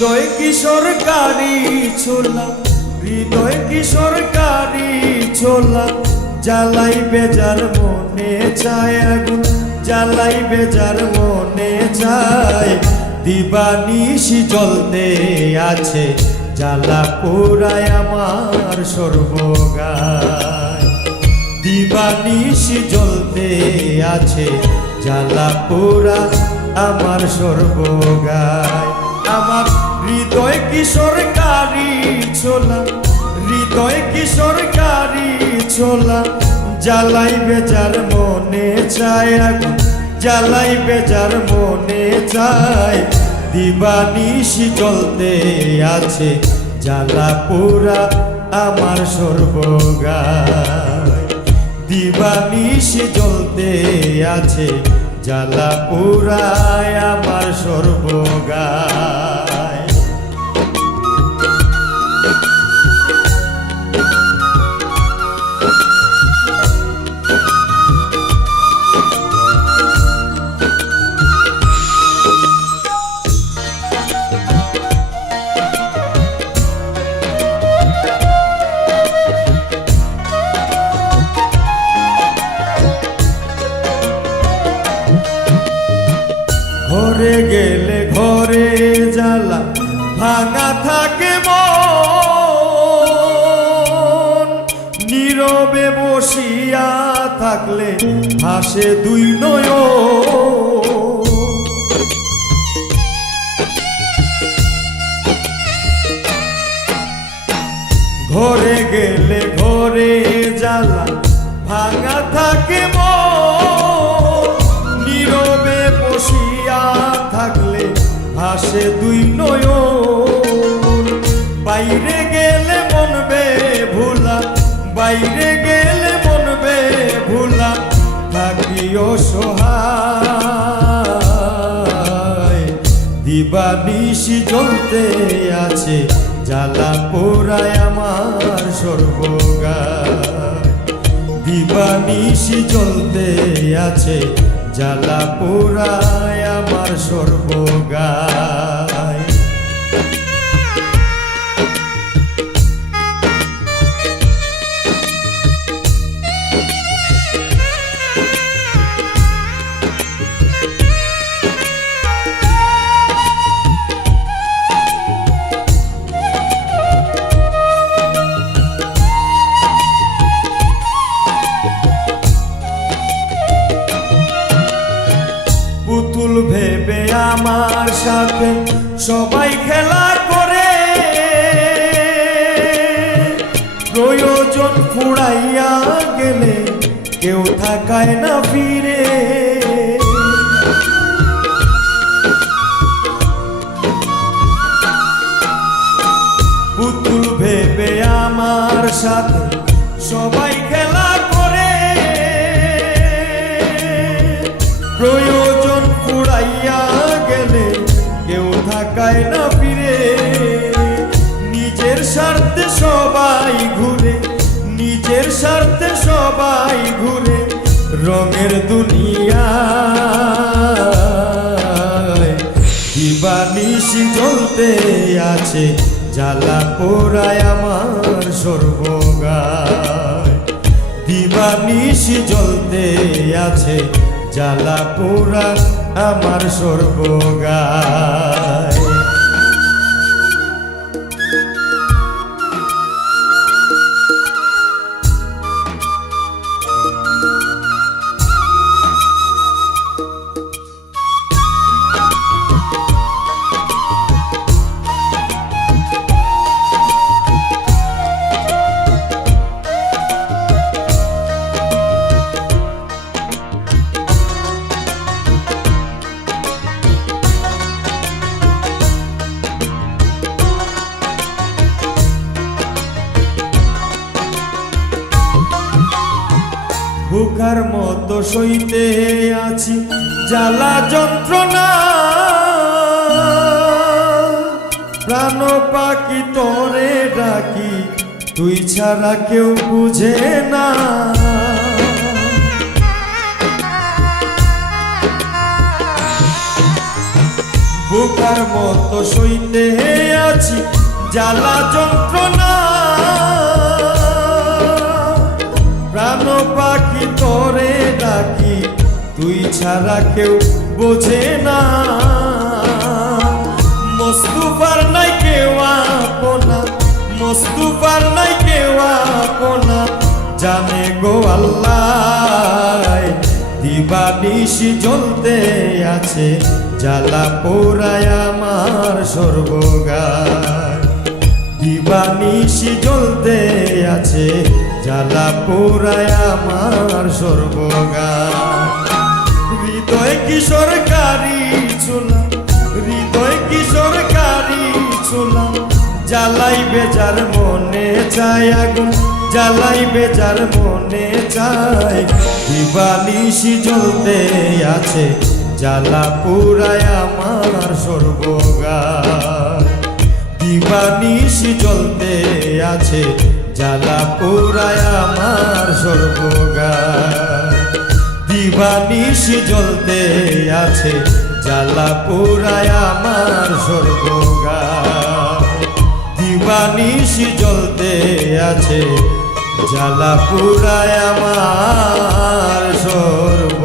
সরকারি ছোলা, হৃদয় কি সরকারি ছোলা, জ্বালাই বেজার মনে চায় আগুন, জ্বালাই বেজার মনে চায়। দিবানিশি জ্বলতে আছে, জ্বালা পোড়ায় আমার সর্বগায়। দিবানিশি জ্বলতে আছে, জ্বালা পোড়া আমার সর্বগায়। আমার হৃদয় কি সরকারি ছোলা, হৃদয় কি সরকারি ছোলা। জ্বালাই বেজার মনে চায় আগুন, জ্বালাই বেজার মনে চায়। দিবানিশি জ্বলতে আছে জ্বালা পোড়া আমার সর্বগায় দিবানিশি জ্বলতে আছে জ্বালা পুরায় আমার সর্বগায় ভাঙা থাকে মন, নীরবে বসিয়া থাকলে হাসে দুই নয় ঘরে গেলে ঘরে জ্বালা, ভাঙা থাকে মন। ভাসে দুই নয়ন। বাইরে গেলে মনবে ভুলা, বাইরে গেলে মনবে ভুলা, থাকিও দিবা দিবানিশি জ্বলতে আছে, জ্বালা পোড়ায় আমার সর্বগায়। দিবানিশি জ্বলতে আছে, জ্বালা পোড়ায় আমার সর্বগায় ভেবে আমার সাথে সবাই খেলা করে। প্রয়োজন ফুড়াইয়া গেলে কেউ থাকায় না ফিরে। পুতুল ভেবে আমার সাথে সবাই খেলা সবাই ঘুরে, নিজের স্বার্থে সবাই ঘুরে রঙের দুনিয়া দিবানিশি জ্বলতে আছে, জ্বালা পোড়ায় আমার সর্বগায়। দিবানিশি জ্বলতে আছে, জ্বালা পোড়া আমার সর্বগায়। বুকার মতো সইতে আছি, জ্বালা যন্ত্রণা। প্রাণ পাখি তোরে ডাকি, তুই ছাড়া কেউ বুঝে না। বুকার মতো সইতে আছি, জ্বালা যন্ত্রণা। প্রাণ পাখি তোরে ডাকি, তুই ছাড়া কেউ বোঝে না। মস্তুফার নাই কেউ আপনা, মস্তুফার নাই কেউ আপনা। জানে গো আল্লাহ দিবানিশি জ্বলতে আছে, জ্বালা পোড়ায় আমার সর্বগায় দিবানিশি জ্বলতে আছে জ্বালা পোড়ায় আমার সর্বগায় হৃদয় কিশোরকারী ছোলা হৃদয় কিশোরকারী ছোলা জ্বালাই বেজার মনে চায় আগুন জ্বালাই বেজার মনে চায় দিবানিশি জ্বলতে আছে, জ্বালা পুরায় আমার সর্বগায় দিবানিশি জ্বলতে আছে জ্বালা পুরায় আমার সর্বগায়। দিবানিশি জ্বলতে আছে, জ্বালা পুরায় আমার সর্বগায়। দিবানিশি জ্বলতে আছে, জ্বালা পুরায় আমার সর্ব